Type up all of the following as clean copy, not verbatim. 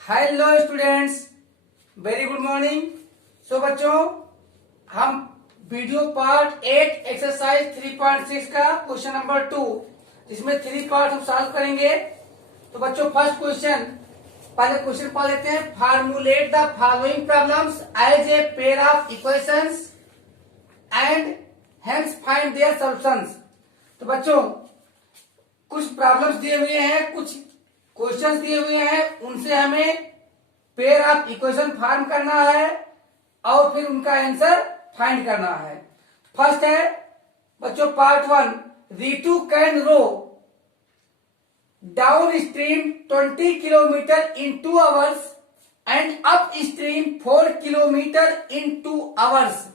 Hello students, very good morning. So बच्चों, हम video part 8 exercise 3.6 का क्वेश्चन नंबर 2, इसमें 3 पार्ट हम सॉल्व करेंगे। तो बच्चों, फर्स्ट क्वेश्चन, पहले क्वेश्चन पढ़ लेते हैं। Formulate the following problems as a pair of equations and hence find their solutions. तो बच्चों, कुछ प्रॉब्लम्स दिए हुए हैं, कुछ क्वेश्चंस दिए हुए हैं, उनसे हमें पेयर ऑफ इक्वेशन फॉर्म करना है और फिर उनका आंसर फाइंड करना है। फर्स्ट है बच्चों part 1, Ritu can row down stream 20 kilometre in 2 hours and up stream 4 kilometre in 2 hours.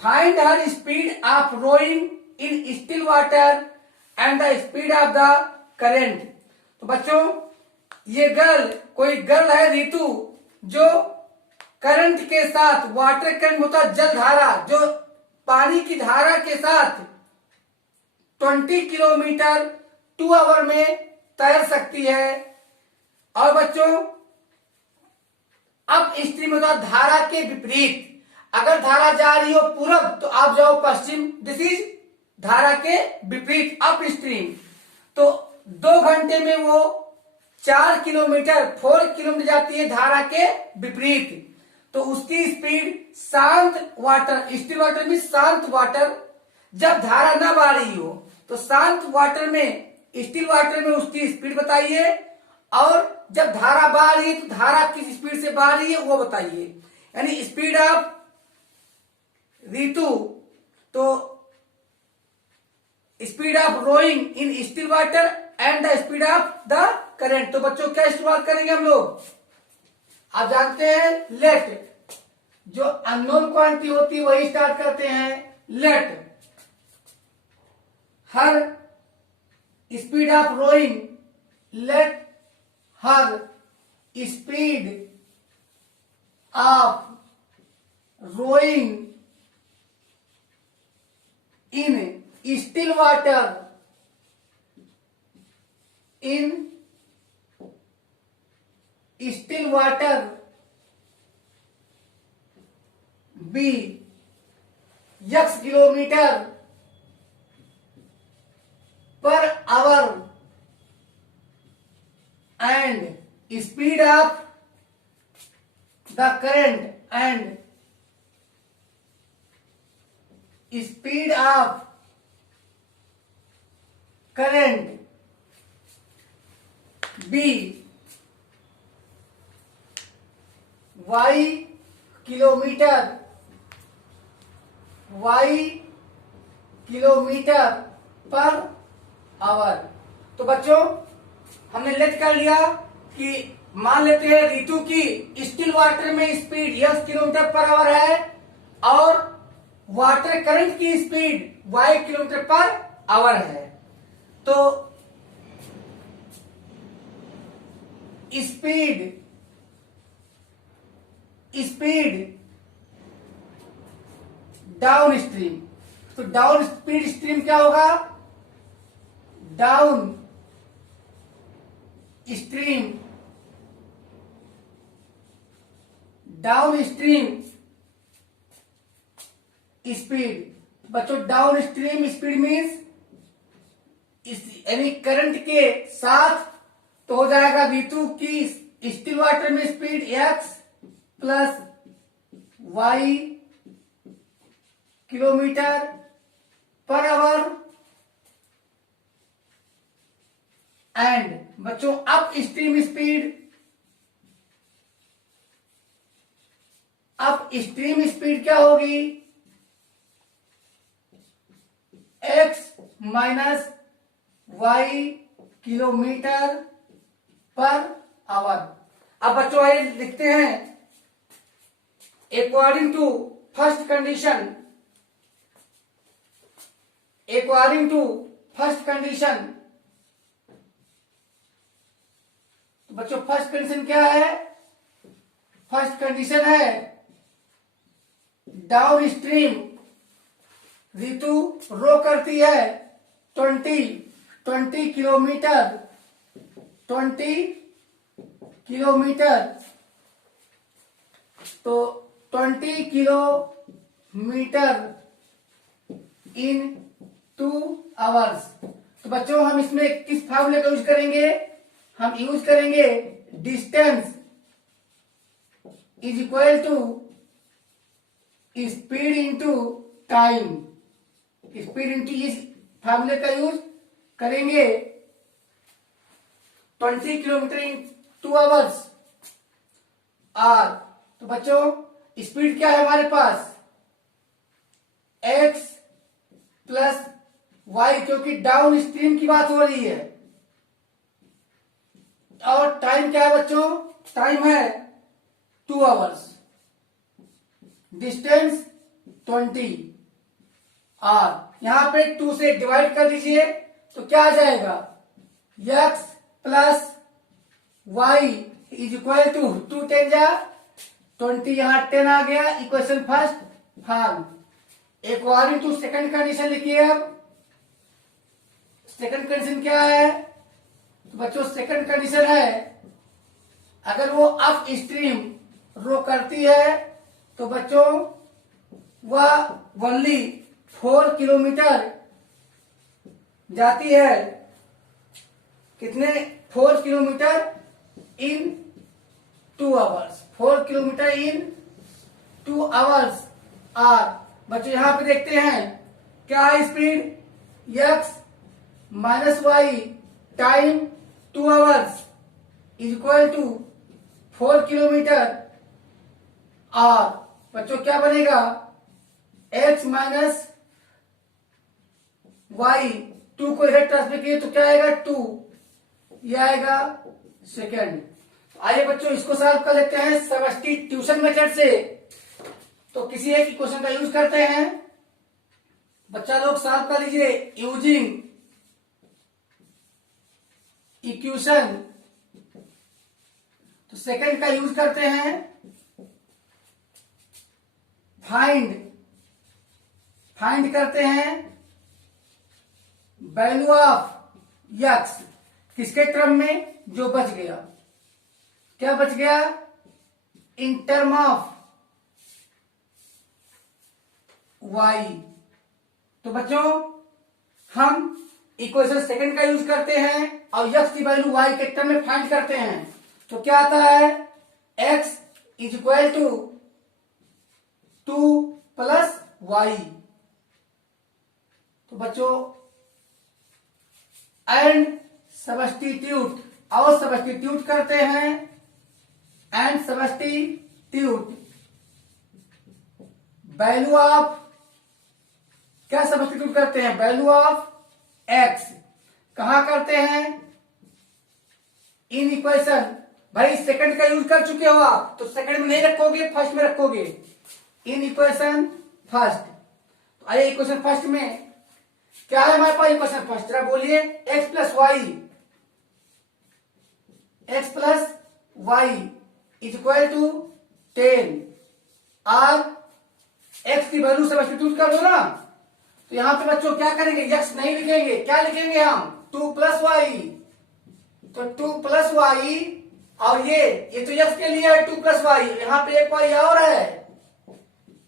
Find her speed of rowing in still water and the speed of the current. तो बच्चों, ये कोई girl है रितु, जो करंट के साथ, वाटर करंट होता जल धारा, जो पानी की धारा के साथ 20 किलोमीटर 2 आवर में तैर सकती है। और बच्चों, अप स्ट्रीम होता धारा के विपरीत। अगर धारा जा रही हो पूरब तो आप जाओ पश्चिम, दिस इज धारा के विपरीत, अप स्ट्रीम। तो 2 घंटे में वो 4 किलोमीटर 4 किलोमीटर जाती है धारा के विपरीत। तो उसकी स्पीड शांत वाटर, स्टिल वाटर में शांत वाटर, जब धारा ना बह रही हो तो शांत वाटर में, स्टिल वाटर में उसकी स्पीड बताइए, और जब धारा बह रही है तो धारा किस स्पीड से बह रही है वो बताइए। यानी स्पीड ऑफ रितु, तो speed of rowing in still water and the speed of the current. तो बच्चों, क्या इस्तेमाल करेंगे हम लोग? आप जानते हैं लेट, जो अननोन क्वांटिटी होती है वही स्टार्ट करते हैं। Let her speed of rowing, let her speed of rowing in still water, in still water be x kilometre per hour and speed of the current and speed of current be y kilometre per hour. तो बच्चों, हमने late कर लिया कि मान लेते हैं रितु की स्टिल वाटर में speed x kilometre per our है और वाटर करंट की speed y kilometre per our है। तो स्पीड डाउन स्ट्रीम, तो डाउन स्पीड स्ट्रीम क्या होगा? Down stream speed. बच्चों, डाउन स्ट्रीम स्पीड मीन्स यानी करंट के साथ, तो हो जाएगा रितु की स्टिल वाटर में speed x plus y kilometre per hour and बच्चों अप स्ट्रीम स्पीड क्या होगी? x minus y kilometre per our. अब बच्चों आइए लिखते हैं, अकॉर्डिंग टू फर्स्ट कंडीशन, तो बच्चों फर्स्ट कंडीशन क्या है? फर्स्ट कंडीशन है डाउन स्ट्रीम रितु रो करती है 20 किलोमीटर किलोमीटर, तो 20 किलोमीटर इन 2 आवर्स। तो बच्चों हम इसमें किस फार्मूले का यूज करेंगे? हम यूज करेंगे distance is equal to speed into time. Speed into इस फार्मूले का यूज करेंगे 20 किलोमीटर इन 2 आवर्स आर। तो बच्चों स्पीड क्या है हमारे पास? x प्लस वाई, क्योंकि डाउन स्ट्रीम की बात हो रही है। और टाइम क्या है बच्चों? टाइम है 2 आवर्स, डिस्टेंस 20 आर। यहां पे 2 से डिवाइड कर दीजिए तो क्या आ जाएगा? x plus y is equal to 2 10 जा 20, यहां 10 आ गया। Equation first form. एक और इंटू सेकंड कंडीशन लिखिए। अब सेकंड कंडीशन क्या है? तो बच्चों सेकंड कंडीशन है अगर वो अप स्ट्रीम रो करती है तो बच्चों वह ओनली 4 किलोमीटर जाती है। कितने? 4 kilometre in 2 hours. 4 kilometre in 2 hours are. बच्चों यहां पे देखते हैं क्या है speed? x minus y time 2 hours is equal to 4 kilometre are. बच्चों क्या बनेगा? x माइनस वाई, 2 को इधर ट्रांसफर किए तो क्या आएगा? 2, ये आएगा सेकेंड। आइए बच्चों इसको सॉल्व कर लेते हैं सब्स्टिट्यूशन मेथड से। तो किसी एक इक्वेशन का यूज करते हैं। बच्चा लोग सॉल्व कर लीजिए यूजिंग इक्वेशन। तो सेकंड का यूज करते हैं फाइंड करते हैं वैल्यू ऑफ x। किसके क्रम में? जो बच गया। क्या बच गया? In term of y। तो बच्चों हम इक्वेशन सेकंड का यूज करते हैं और x की वैल्यू y के टर्म में फाइंड करते हैं। तो क्या आता है? x is equal to 2 plus y. तो बच्चों एंड सब्स्टिट्यूट, और सब्स्टिट्यूट करते हैं एंड सब्स्टिट्यूट वैल्यू ऑफ, क्या सब्स्टिट्यूट करते हैं? Value of x। कहां करते हैं? In equation. भाई सेकंड का यूज कर चुके हो आप, तो सेकंड में नहीं रखोगे, फर्स्ट में रखोगे। इन इक्वेशन फर्स्ट। तो आइए इक्वेशन फर्स्ट में क्या है हमारे पास? इक्वेशन फर्स्ट जरा बोलिए। x plus y is equal to 10 और x की वैल्यू सब्स्टिट्यूट कर दो ना। तो यहां पे बच्चों क्या करेंगे? x नहीं लिखेंगे, क्या लिखेंगे हम? 2 प्लस वाई। तो 2 प्लस वाई और ये तो x के लिए है 2 प्लस वाई, यहां पे एक वाई और है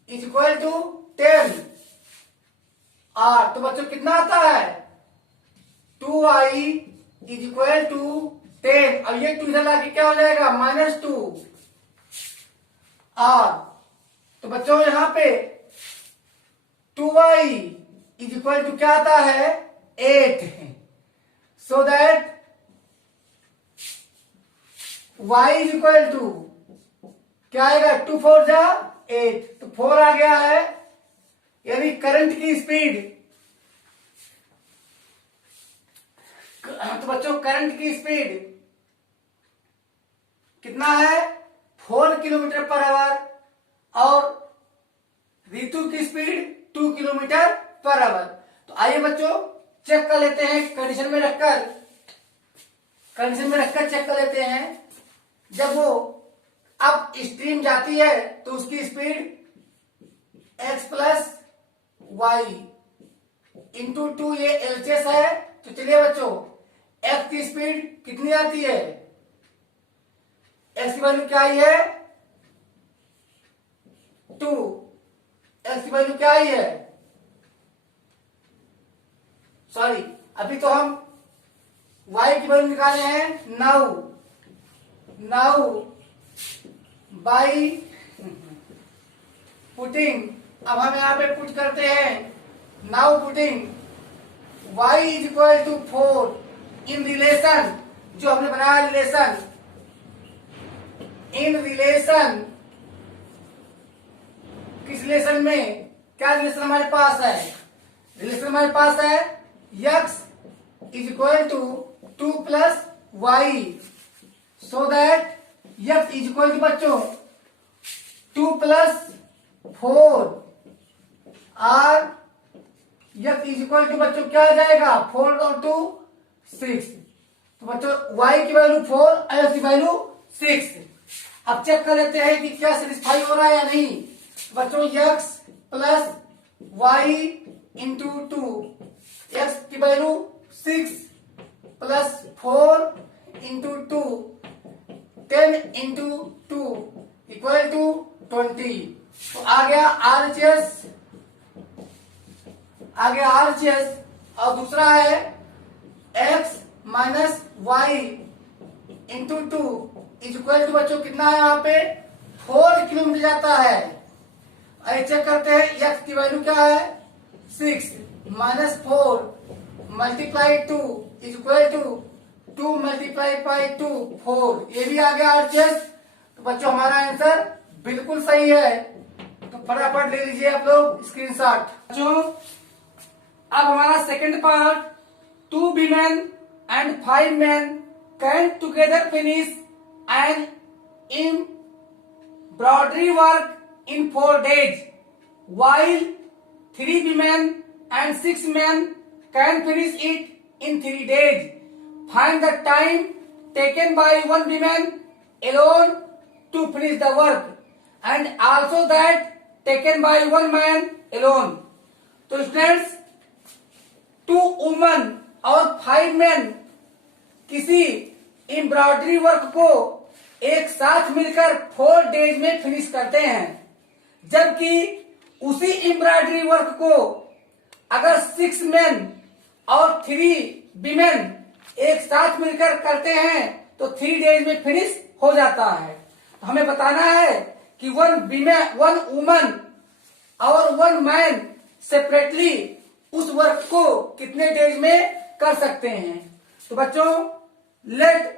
इज इक्वल टू 10 आर। तो बच्चों कितना आता है? 2y इज इक्वल टू 10 और ये 2 इधर लाके क्या हो जाएगा? -2 आर। तो बच्चों यहां पे 2y इज इक्वल टू क्या आता है? 8। So that y is equal to क्या आएगा? 2 4 जा 8, तो 4 आ गया है। यानी करंट की स्पीड, तो बच्चों करंट की स्पीड कितना है? 4 किलोमीटर पर आवर और ऋतु की स्पीड 2 किलोमीटर पर आवर। तो आइए बच्चों चेक कर लेते हैं कंडीशन में रखकर चेक कर लेते हैं। जब वो अब स्ट्रीम जाती है तो उसकी speed x plus y into 2, ये एलसीएस है। तो चलिए बच्चों f की स्पीड कितनी आती है? एक्स की वैल्यू क्या आई है 2, एक्स की वैल्यू क्या आई है, सॉरी अभी तो हम y की वैल्यू निकाले हैं 9 बाई पुटिंग, अब हम यहां पे पुट करते हैं, now putting y is equal to 4 in relation, जो हमने बनाया रिलेशन, इन रिलेशन, किस रिलेशन में, क्या रिलेशन हमारे पास है, रिलेशन हमारे पास है x is equal to 2 plus y, so that x is equal to बच्चों 2 प्लस 4 और x इज इक्वल टू बच्चों क्या आ जाएगा 4 और 2 6, तो बच्चों y की वैल्यू 4 और x की वैल्यू 6। अब चेक कर लेते हैं कि क्या सेटिस्फाई हो रहा है या नहीं। बच्चों x plus y into 2, x की value 6 plus 4 into 2, 10 into 2 equal to 20, तो आ गया RHS, आ गया RHS। और दूसरा है x minus y into 2 is equal to बच्चों कितना है यहाँ पे 4 किलोमीटर जाता है। आइए चेक करते हैं x की वैल्यू क्या है 6 minus 4 multiply 2 is equal to 2 multiply by 2 4, ये भी आ गया RHS। तो बच्चों हमारा आंसर बिल्कुल सही है, तो फटाफट ले लीजिए आप लोग स्क्रीनशॉट। बच्चों अब हमारा second part, 2 women and 5 men can together finish an embroidery work in 4 days, while 3 women and 6 men can finish it in 3 days. Find the time taken by 1 woman alone to finish the work and also that taken by 1 man alone. तो students 2 woman और 5 man किसी embroidery work को एक साथ मिलकर 4 days में finish करते हैं, जबकि उसी एम्ब्रॉयडरी वर्क को अगर 6 मैन और 3 विमेन एक साथ मिलकर करते हैं तो 3 डेज में फिनिश हो जाता है। तो हमें बताना है कि 1 वुमन और 1 मैन सेपरेटली उस वर्क को कितने डेज में कर सकते हैं। तो बच्चों late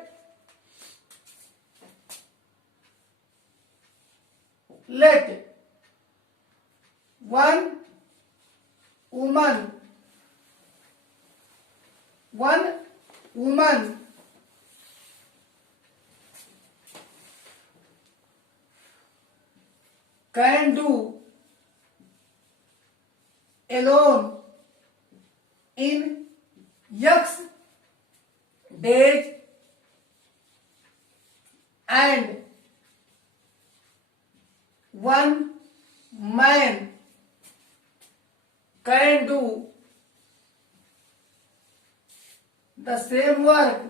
1 woman can do alone in X days and 1 man can do the same work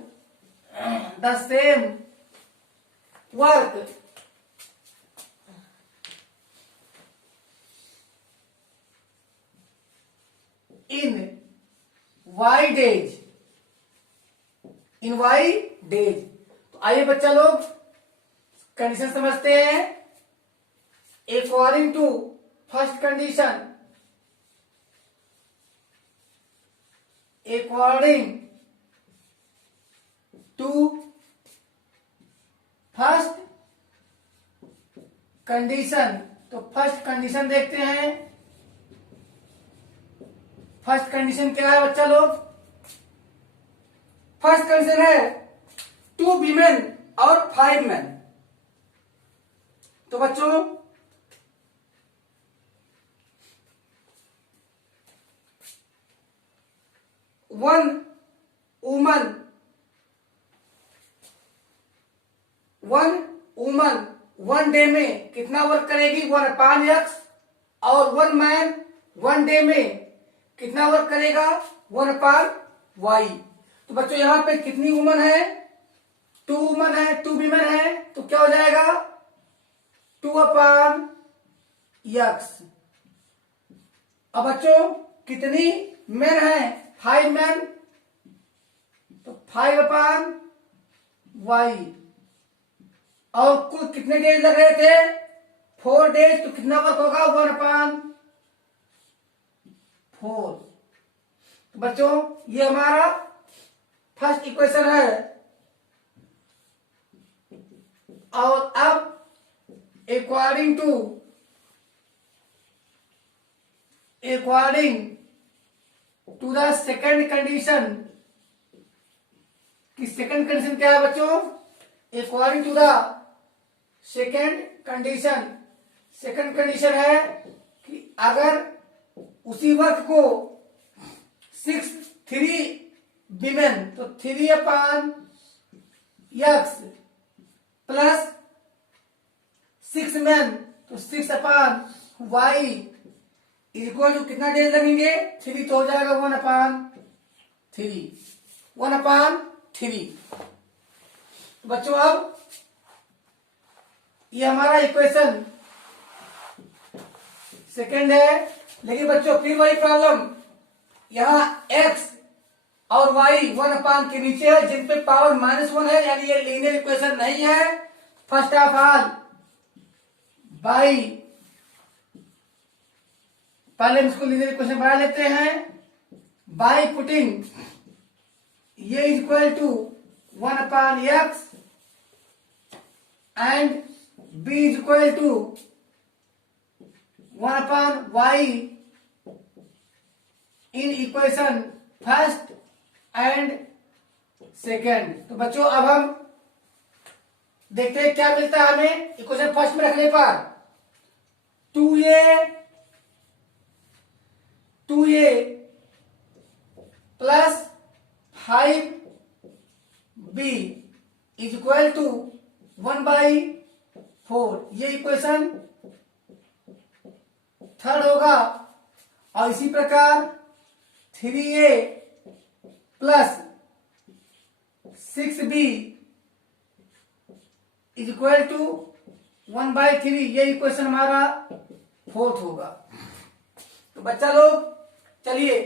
in Y days, तो आइए बच्चा लोग कंडीशन समझते हैं। According to first condition, according to first condition, तो फर्स्ट कंडीशन देखते हैं। फर्स्ट कंडीशन क्या है बच्चा लोग, फर्स्ट कंडीशन है 2 विमेन और 5 मैन। तो बच्चों 1 वुमन 1 डे में कितना वर्क करेगी 1/x, और 1 मैन 1 डे में कितना वर्क करेगा 1/y। तो बच्चों यहां पे कितनी वुमन है टू वुमन है, टू वीमेन है, तो क्या हो जाएगा 2/x। अब बच्चों कितनी मेन है, 5 मेन, तो 5/y। और कुल कितने डेज लग रहे थे, 4 डेज, तो कितना वर्क होगा 1/4। तो बच्चों ये हमारा फर्स्ट इक्वेशन है। और अब according to the second condition, कि सेकेंड कंडीशन क्या है बच्चों, according to the second condition है कि अगर उसी वर्क को 3 विमेन, तो 3/x प्लस 6 मैन, तो 6/y इक्वल टू कितना डेज लगेंगे 3, तो हो जाएगा 1/3। बच्चों अब ये हमारा इक्वेशन सेकेंड है। लेकिन बच्चों फिर वही प्रॉब्लम, यहां x और y 1/, के नीचे है, जिन पे पावर -1 है, यानी ये लीनियर इक्वेशन नहीं है। फर्स्ट ऑफ ऑल पहले हम इसको लीनियर इक्वेशन बना लेते हैं बाय पुटिंग ये equal to 1/x and b is equal to 1/y in equation first and second. तो बच्चों अब हम देखते हैं क्या मिलता है हमें इक्वेशन फर्स्ट में रखने पर। 2a plus 5b is equal to 1/4, ये इक्वेशन थर्ड होगा। और इसी प्रकार 3a plus 6b is equal to 1/3, ये इक्वेशन हमारा फोर्थ होगा। तो बच्चा लोग चलिए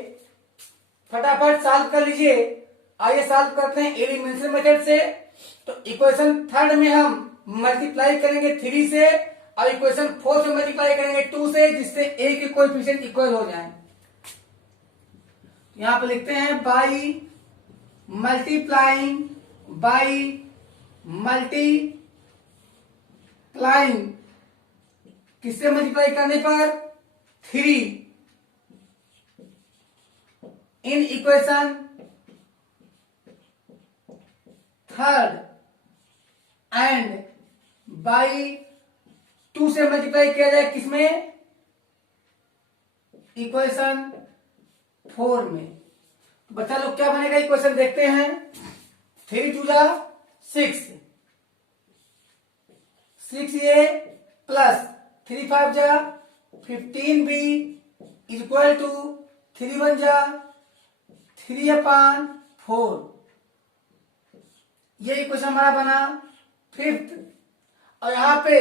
फटाफट सॉल्व कर लीजिए। आइए सॉल्व करते हैं एलिमिनेशन मेथड से। तो इक्वेशन थर्ड में हम मल्टीप्लाई करेंगे 3 से और इक्वेशन फोर्थ में मल्टीप्लाई करेंगे 2 से, जिससे a के कोएफिशिएंट इक्वल हो जाए। यहां पे लिखते हैं बाई मल्टीप्लाइंग किससे मल्टीप्लाई करने पर 3 in equation third and by 2 से मल्टीप्लाई किया जाए किसमें, इक्वेशन 4 में। तो बच्चा लोग क्या बनेगा इक्वेशन देखते हैं। 3 2 जा 6a प्लस 3 5 जा 15b इज इक्वल टू 3 1 जा 3/4, ये इक्वेशन हमारा बना फिफ्थ। और यहां पे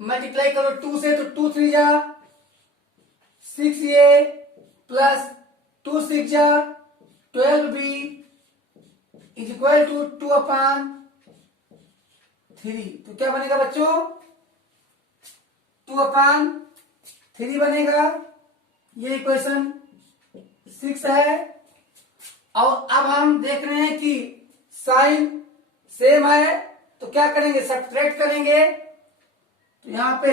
मल्टीप्लाई करो 2 से, तो 2 3 जा 6a प्लस 2 6 जा 12b इज इक्वल टू 2/3। तो क्या बनेगा बच्चों 2/3 बनेगा, ये इक्वेशन 6 है। और अब हम देख रहे हैं कि साइन सेम है, तो क्या करेंगे सब्ट्रैक्ट करेंगे। तो यहां पे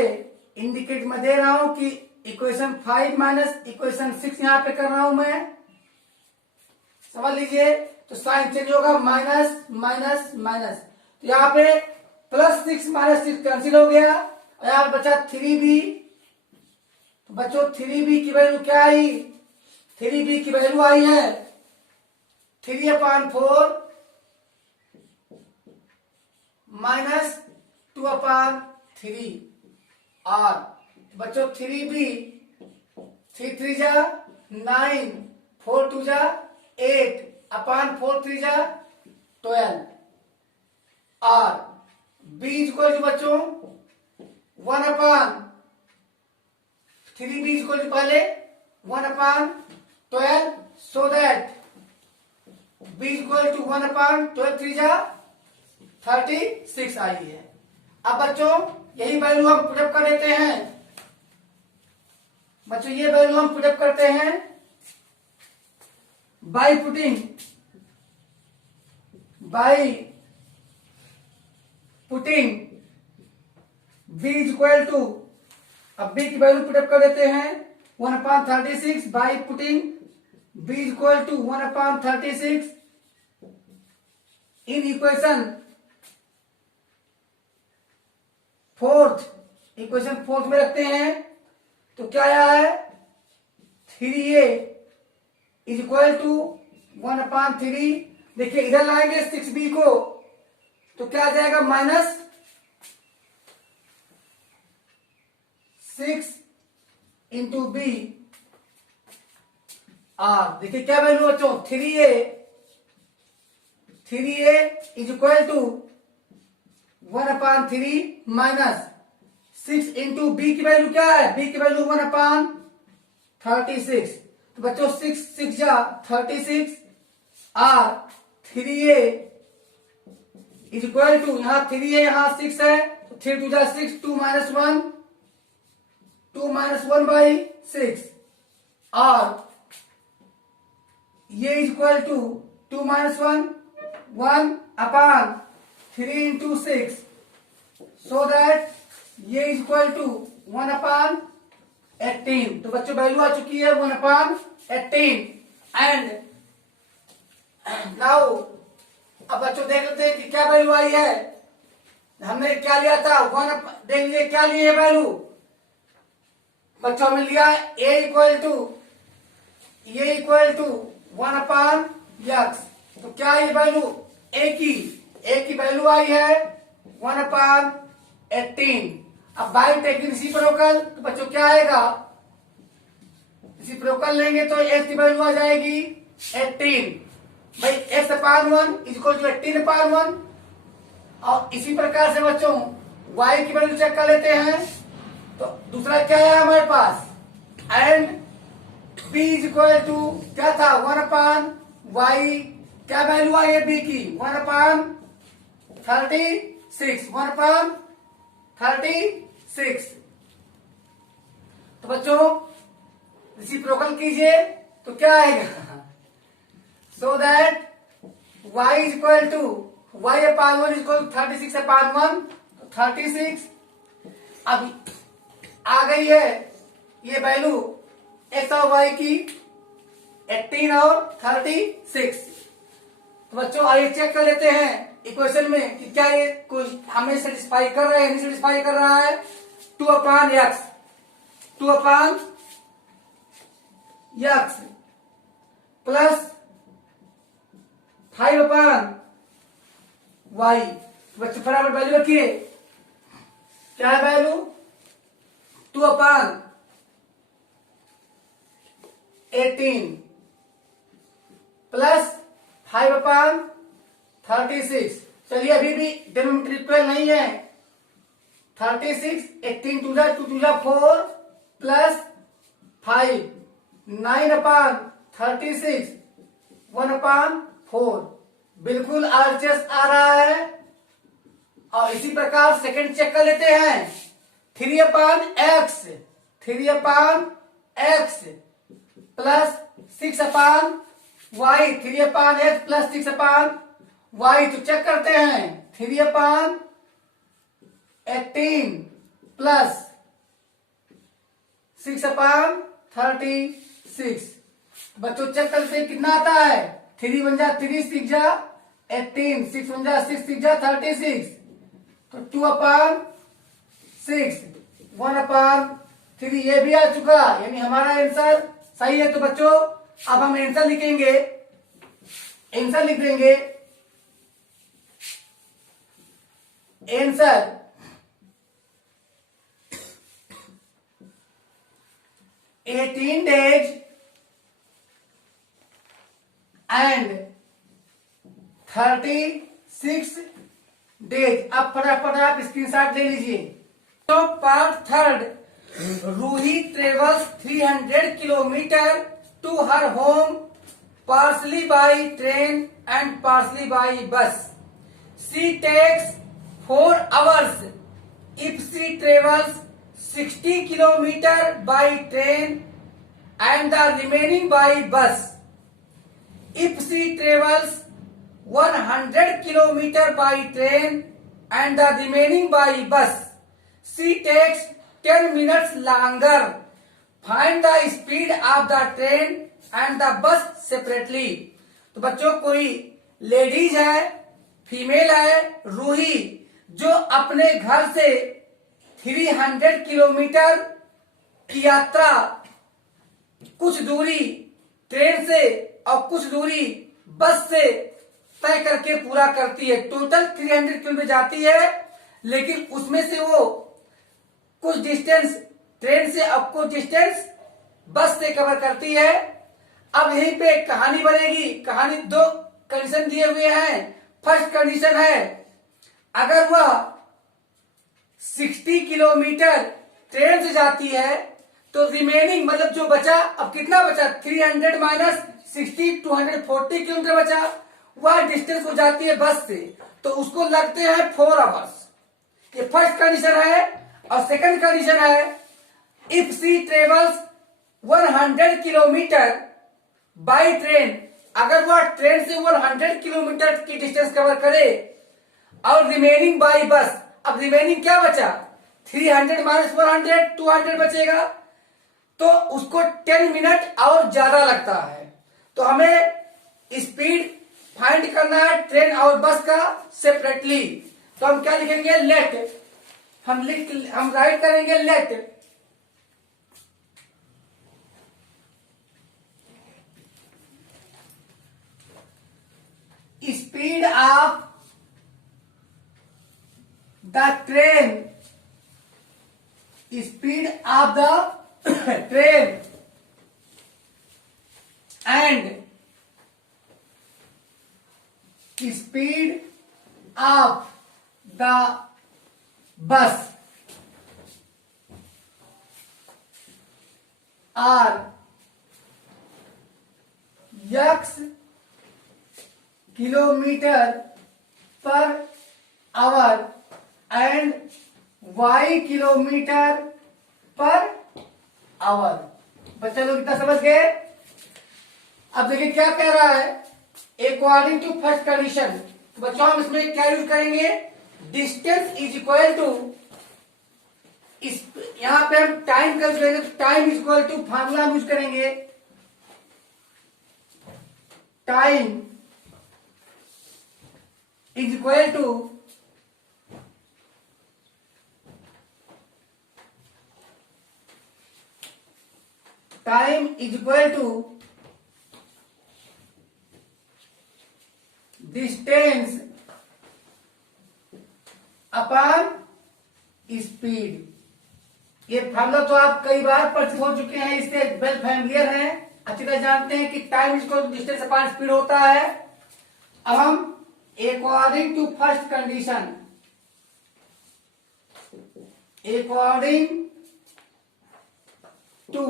इंडिकेट मैं दे रहा हूं कि इक्वेशन 5 माइनस इक्वेशन 6 यहां पे कर रहा हूं मैं, समझ लीजिए। तो साइन चेंज होगा माइनस माइनस माइनस, तो यहां पे +6 -6 कैंसिल हो गया और यहां पे बचा 3b। तो बच्चों 3b की वैल्यू क्या आई, 3b की वैल्यू आई है 3/4 माइनस 2/3। और बच्चों 3b 3 3 जा 9 4 2 जा 8/4 3 जा 12। आर बी इक्वल टू बच्चों 1/3 बी इक्वल टू पहले 1/12 so that B equal to 1/12 3 जा 36 आई है। अब बच्चों यही वैल्यू हम पुटअप कर देते हैं बच्चों, ये वैल्यू हम पुटअप करते हैं by putting b equal to, अब b की वैल्यू पुटअप कर देते हैं 1/36 by putting b equal to 1/36 in equation fourth में रखते हैं तो क्या आया है 3a इज इक्वल टू 1/3। देखिए इधर लाएंगे 6b को तो क्या आ जाएगा माइनस 6 इंटू बी आर। देखिए क्या वैल्यू बच्चों 3a is equal to 1/3 minus 6 into B की वैल्यू क्या है, बी की वैल्यू 1/36। तो बच्चों 6 जा 36 are 3a is equal to, यहां 3a यहां 6 है तो 3 2 जा 6 2 माइनस 1 बाई 6 और ये is equal to 2 minus 1/3 into 6 so that ये इज इक्वल टू 1/18। तो बच्चों वैल्यू आ चुकी है 1/18 एंड नाउ अब बच्चों देख लेते हैं कि क्या वैल्यू आई है। हमने क्या लिया था देख लीजिए क्या लिए वैल्यू बच्चों, हमने लिया a इक्वल टू 1/x। तो क्या ये वैल्यू a की वैल्यू आई है 1/18। अब बाई टेकिंग रेसिप्रोकल तो बच्चों क्या आएगा, रेसिप्रोकल लेंगे तो x की वैल्यू आ जाएगी 18 भाई x/1 इक्वल टू 18/1। और इसी प्रकार से बच्चों y की वैल्यू चेक कर लेते हैं तो दूसरा क्या है हमारे पास and b is equal to क्या था 1/y, क्या वैल्यू आई है b की 1/36 तो बच्चों रेसिप्रोकल कीजिए तो क्या आएगा so that y is equal to y/1 is equal 36/1 तो 36। अब आ गई है ये वैल्यू x और y की 18 और 36। तो बच्चों आइए चेक कर लेते हैं इक्वेशन में कि क्या ये कुछ हमें सेटिस्फाई कर रहा है नहीं सेटिस्फाई कर रहा है। 2/x plus 5/y। बच्चों फटाफट वैल्यू रखिए, क्या है वैल्यू 2/18 प्लस 5/36। चलिए अभी भी डिनोमिनेटर इक्वल नहीं है 36 18 2 जा 2 2 जा 4 प्लस 5 9/36 1/4 बिल्कुल आरएचएस आ रहा है। और इसी प्रकार सेकंड चेक कर लेते हैं 3/x plus 6/y 3/x plus 6/y। तो चेक करते हैं 3/18 प्लस 6/36। बच्चों चेक करते हैं कितना आता है 3 1 जा 3 6 जा 18 6 1 जा 6 6 जा 36। तो 2/6 1/3 ये भी आ चुका यानी हमारा आंसर सही है। तो बच्चों अब हम आंसर लिखेंगे, आंसर लिख देंगे आंसर 18 days and 36 डेज। अब फटाफट आप स्क्रीनशॉट ले लीजिए। तो part third, Ruhi travels 300 kilometre to her home partially by train and partially by bus. She takes 4 hours if she travels 60 kilometer by train and the remaining by bus. If she travels 100 kilometer by train and the remaining by bus, she takes 10 minutes longer. Find the speed of the train and the bus separately. तो बच्चों, कोई ladies है, female है, रूही, जो अपने घर से 300 kilometre की यात्रा कुछ दूरी ट्रेन से और कुछ दूरी बस से तय करके पूरा करती है। टोटल 300 किलोमीटर जाती है, लेकिन उसमें से वो कुछ डिस्टेंस ट्रेन से और कुछ डिस्टेंस बस से कवर करती है। अब यहीं पे कहानी बनेगी। कहानी 2 कंडीशन दिए हुए हैं। फर्स्ट कंडीशन है, अगर वह 60 किलोमीटर ट्रेन से जाती है तो रिमेनिंग मतलब जो बचा, अब कितना बचा, 300 माइनस 60 240 किलोमीटर बचा, वह डिस्टेंस हो जाती है बस से, तो उसको लगते हैं 4 आवर्स। ये फर्स्ट कंडीशन है। और सेकंड कंडीशन है, if she travels 100 kilometre by train, अगर वह ट्रेन से 100 किलोमीटर की डिस्टेंस कवर करे और रिमेनिंग बाई बस, अब रिमेनिंग क्या बचा, 300 माइनस 100 200 बचेगा, तो उसको 10 मिनट और ज्यादा लगता है। तो हमें स्पीड फाइंड करना है ट्रेन और बस का सेपरेटली। तो हम क्या लिखेंगे, लेट, हम राइट करेंगे late speed of the train, speed of the train and speed of the bus are x kilometre per hour and y kilometre per our. बच्चे लोग इतना समझ गए। अब देखिए क्या कह रहा है, अकॉर्डिंग टू फर्स्ट कंडीशन। बच्चों, हम इसमें क्या यूज करेंगे, डिस्टेंस इज इक्वल टू, यहां पे हम टाइम का यूज करेंगे, time is equal to formula हम यूज करेंगे, time is equal to distance upon speed. ये फार्मूला तो आप कई बार परिचित हो चुके हैं, इससे वेल फैमिलियर हैं, अच्छी तरह जानते हैं कि time is equal to distance upon speed होता है। अब हम according to first condition, according to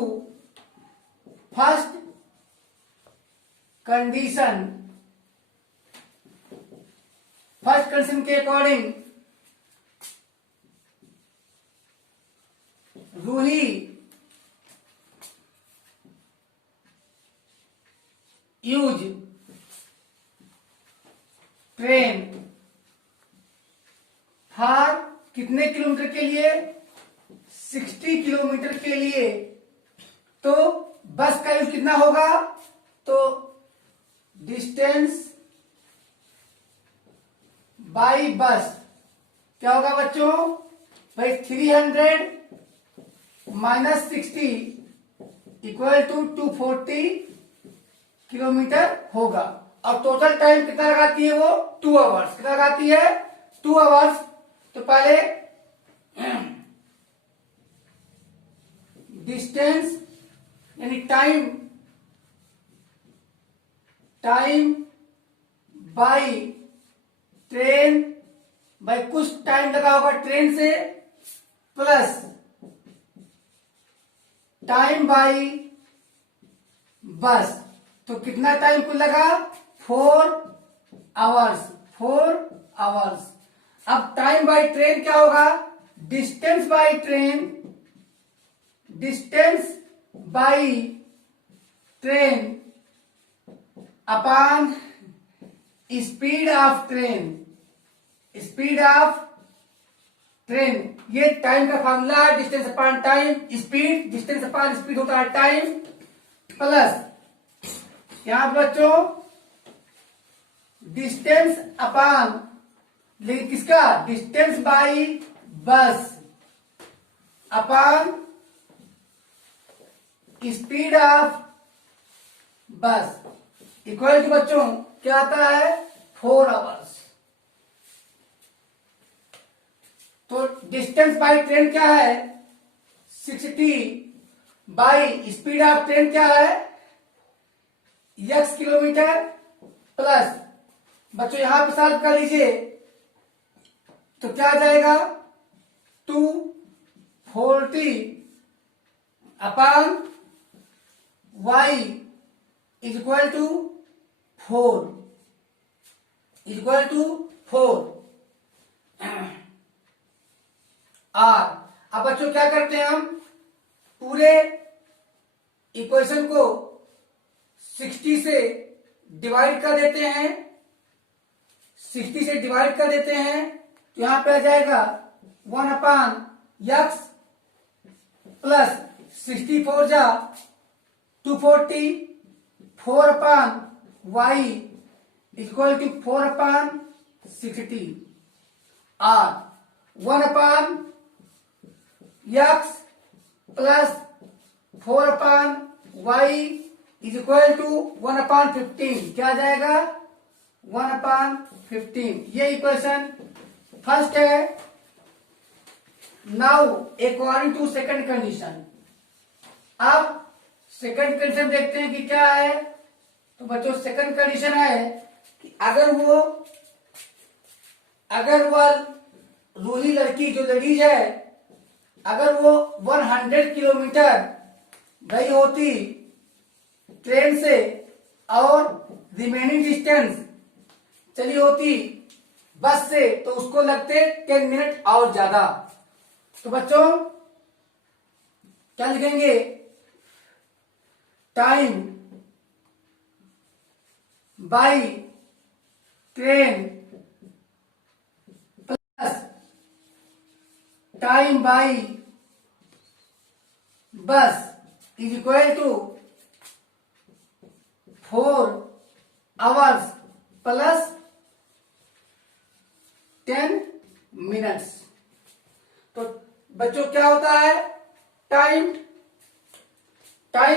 first condition, first condition के according Ruhi use train for कितने किलोमीटर के लिए, 60 किलोमीटर के लिए। तो बस का यूज कितना होगा, तो डिस्टेंस बाई बस क्या होगा बच्चों भाई, 300 माइनस 60 इक्वल टू 240 किलोमीटर होगा। और टोटल टाइम कितना लगाती है वो, 2 आवर्स। कितना लगाती है, 2 आवर्स। तो पहले डिस्टेंस यानी टाइम बाई ट्रेन भाई कुछ टाइम लगा होगा ट्रेन से प्लस टाइम बाई बस, तो कितना टाइम कुल लगा? 4 आवर्स। 4 आवर्स। अब टाइम बाई ट्रेन क्या होगा? Distance by train, distance by train upon speed of train, speed of train. ये टाइम का फॉर्मूला है, distance upon time, speed, distance upon speed होता है टाइम, प्लस यहां पर बच्चों डिस्टेंस अपॉन, लेकिन किसका? Distance by bus upon speed of बस इक्वल टू बच्चों क्या आता है? 4 आवर्स। तो डिस्टेंस बाई ट्रेन क्या है? 60 बाई स्पीड ऑफ ट्रेन क्या है? x किलोमीटर, प्लस बच्चों यहां पे सॉल्व कर लीजिए तो क्या आ जाएगा? 240 upon y is equal to 4, is equal to 4 or. अब बच्चों क्या करते हैं, हम पूरे इक्वेशन को 60 से डिवाइड कर देते हैं, 60 से डिवाइड कर देते हैं तो यहां पे आ जाएगा 1 अपॉन x प्लस 64 जा 240, 4 upon y equal to 4 upon 60 or. 1 upon x plus 4 upon y is equal to 1 upon 15, क्या आ जाएगा? 1 अपॉन 15। ये इक्वेशन फर्स्ट है। Now according to second condition, अब सेकंड कंडीशन देखते हैं कि क्या है। तो बच्चों सेकंड कंडीशन है कि अगर वह रूही लड़की जो लेडीज है, अगर वो 100 किलोमीटर गई होती ट्रेन से और रिमेनिंग डिस्टेंस चली होती बस से, तो उसको लगते 10 मिनट और ज्यादा। तो बच्चों क्या लिखेंगे? Time by train plus time by bus is equal to 4 hours plus 10 minutes. तो बच्चों क्या होता है? Time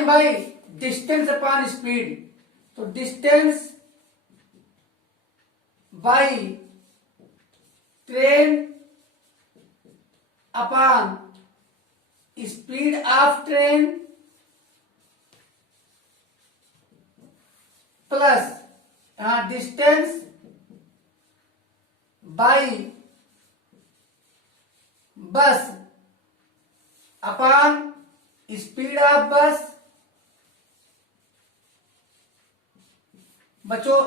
by distance upon speed, तो distance by train upon speed of train plus distance by bus upon speed of bus. बच्चों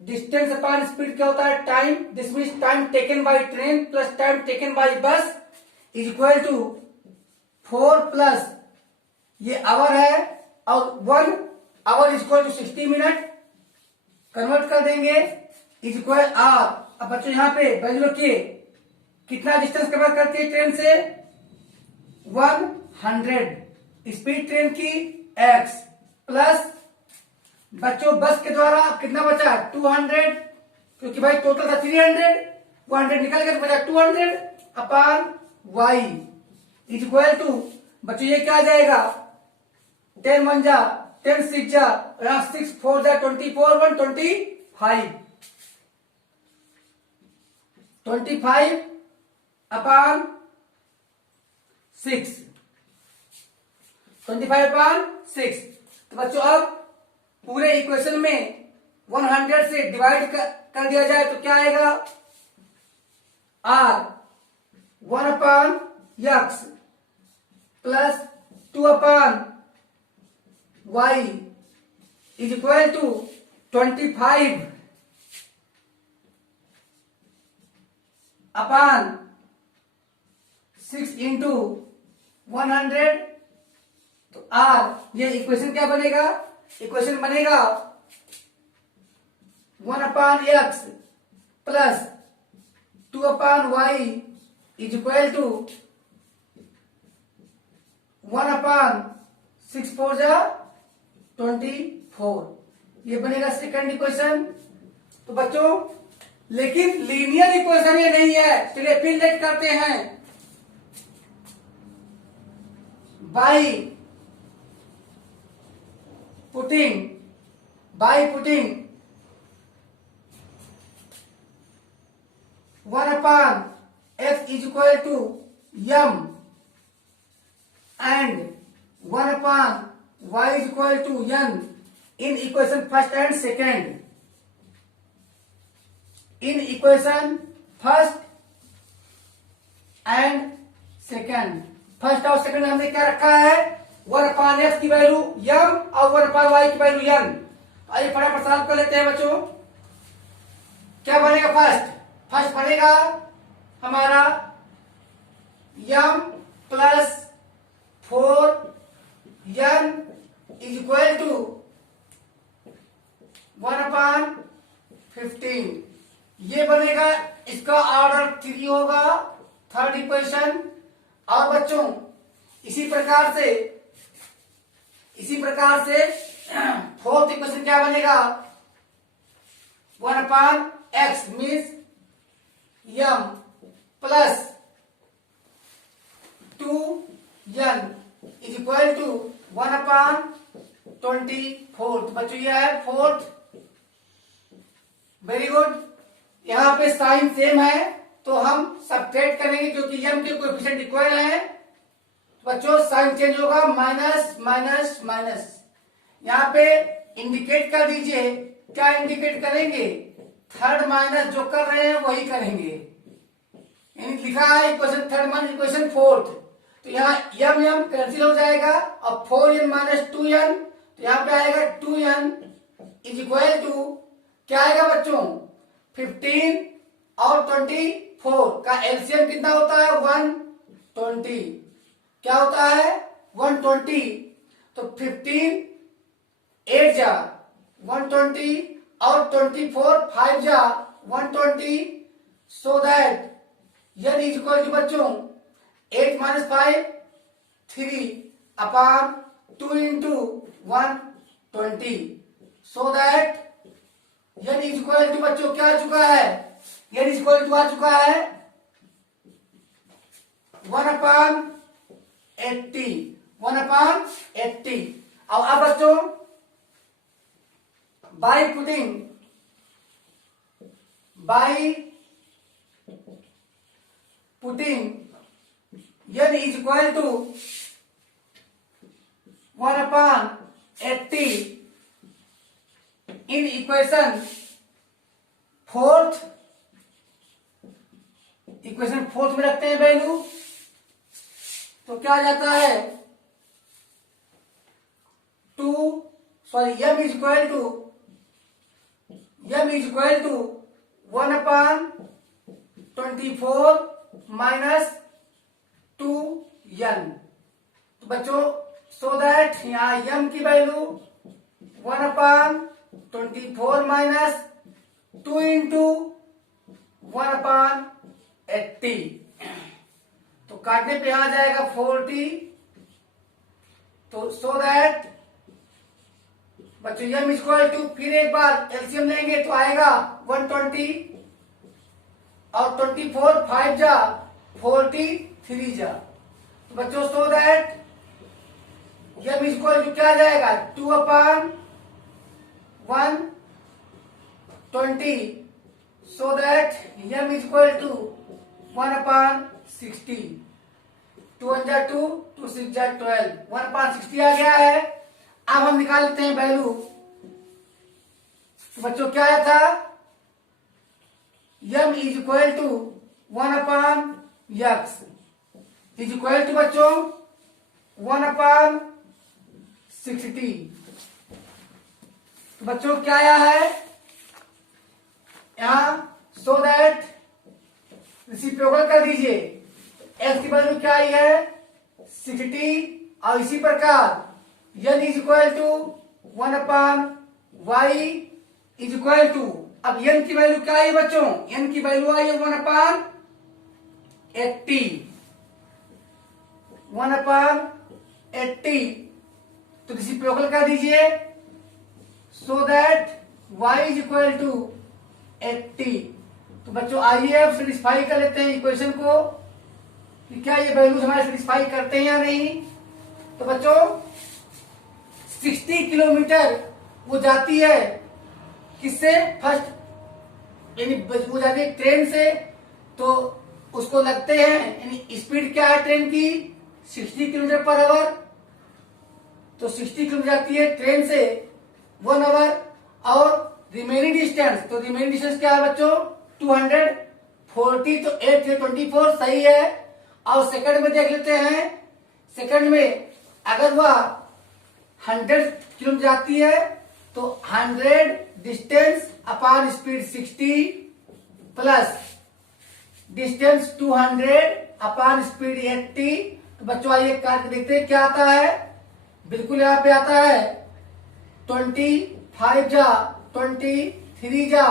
distance upon speed क्या होता है? Time, this means time taken by train plus time taken by bus is equal to 4 plus ये our है और 1 hour is equal to 60 minute, convert कर देंगे is equal are. अब बच्चों यहां पे वैल्यू रखिए, कितना डिस्टेंस कवर करती है ट्रेन से? 100 स्पीड ट्रेन की x प्लस बच्चों बस के द्वारा कितना बचा? 200, क्योंकि भाई टोटल था 300, 100 निकल गया तो बचा 200 upon y is equal to बच्चों ये क्या आ जाएगा? 10 1 जा 10 6 जा 6 4 जा 24 1 25 अपॉन 6, 25 अपॉन 6। तो बच्चों अब पूरे इक्वेशन में 100 से डिवाइड कर दिया जाए तो क्या आएगा? Or 1/x plus 2/y is equal to 25/6 into 100। तो आर, ये इक्वेशन क्या बनेगा? इक्वेशन बनेगा 1/x plus 2/y is equal to 1/6 4 जा 24। ये बनेगा सेकंड इक्वेशन। तो बच्चों, लेकिन लीनियर इक्वेशन ये नहीं है। चलिए फिर लेट करते हैं। By putting 1/x is equal to m and 1/y is equal to n in equation first and second. In equation first and second, first और सेकंड में हमने क्या रखा है? 1/x की वैल्यू m और 1/y की वैल्यू n। आइए फटाफट सॉल्व कर लेते हैं बच्चों। क्या बनेगा? फर्स्ट बनेगा हमारा m plus 4n is equal to 1/15। ये बनेगा, इसका ऑर्डर 3 होगा, थर्ड इक्वेशन। और बच्चों इसी प्रकार से फोर्थ इक्वेशन क्या बनेगा? 1/x means m plus 2n is equal to 1/24। तो बच्चों ये है फोर्थ। Very good. यहां पे साइन सेम है तो हम सबट्रैक्ट करेंगे क्योंकि m के कोएफिशिएंट इक्वल है। बच्चों साइन चेंज होगा, माइनस माइनस माइनस। यहाँ पे इंडिकेट कर दीजिए। क्या इंडिकेट करेंगे? थर्ड माइनस जो कर रहे हैं वही करेंगे। यानी लिखा है equation third minus equation fourth. तो यहाँ m कैंसिल हो जाएगा और 4n माइनस 2n, तो यहाँ पे आएगा 2n इज इक्वल टू क्या आएगा बच्चों? 15 और 24 का एलसीएम कितना होता है? 120। क्या होता है? 120। तो 15 8 जा 120 और 24 5 जा 120। So that n is equal to बच्चों 8 minus 5 3/2 into 120। So that n is equal to बच्चों क्या आ चुका है? n इज इक्वल टू आ चुका है 1/80। और अब बच्चों by putting n is equal to 1/80 in equation fourth में रखते हैं वैल्यू। तो क्या आ जाता है? m is equal to 1/24 minus 2n। तो बच्चों सो दैट यहाँ m की वैल्यू 1/24 माइनस 2 इंटू 1/80। तो काटने पे आ जाएगा 40। तो सो दैट बच्चों m इक्वल टू, फिर एक बार एलसीएम लेंगे तो आएगा 120 और 24 5 जा 43 जा। तो बच्चों so that m equal to क्या आ जाएगा? 2/120। So that m equal to 1/60। 2 1 जा 2, 2 6 जा 12, 1/60 आ गया है। अब हम निकाल लेते हैं वैल्यू। तो बच्चों क्या आया था? m is equal to 1/x is equal to बच्चों 1/60। तो बच्चों क्या आया है यहां, सो दैट रेसिप्रोकल कर दीजिए। x की वैल्यू क्या आई है 60, और इसी प्रकार n is equal to 1/y is equal to, अब n की वैल्यू क्या आई बच्चों, n की वैल्यू आई है 1/80, 1/80। तो रेसिप्रोकल कर दीजिए, so that y is equal to 80। तो बच्चों आइए अब सेटिस्फाई कर लेते हैं इक्वेशन को कि क्या ये वैल्यूज हमारे सेटिस्फाई करते हैं या नहीं। तो बच्चों 60 किलोमीटर वो जाती है किससे, फर्स्ट यानी वो जाती है ट्रेन से, तो उसको लगते हैं यानी स्पीड क्या है ट्रेन की 60 किलोमीटर पर आवर। तो 60 किलोमीटर जाती है ट्रेन से 1 आवर, और रिमेनिंग डिस्टेंस, तो रिमेनिंग डिस्टेंस क्या है बच्चों 240, तो 8 से 24 सही है। और सेकंड में देख लेते हैं, सेकंड में अगर वह 100 किलोमीटर जाती है तो 100 distance upon speed 60 plus distance 200 upon speed 80। तो बच्चों आइए करके देखते हैं क्या आता है। बिल्कुल यहाँ पे आता है 25 जा 23 जा,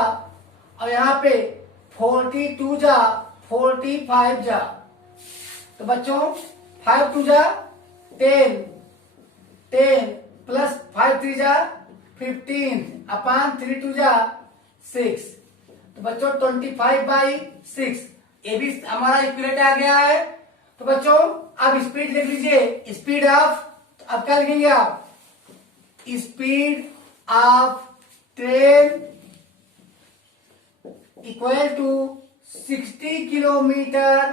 और यहाँ पे 42 जा 45 जा। तो बच्चों 5 2 जा 10 प्लस 5 3 जा 15 अपॉन 3 2 जा 6। तो बच्चों 25/6 ये भी हमारा इक्विवेलेंट आ गया है। तो बच्चों अब स्पीड लिख लीजिए, स्पीड ऑफ, तो अब क्या लिखेंगे आप, speed of train equal to 60 kilometre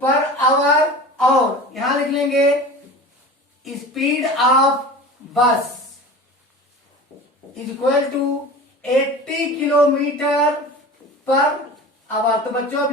per hour, और यहां लिख लेंगे speed of bus is equal to 80 kilometre per hour. तो बच्चों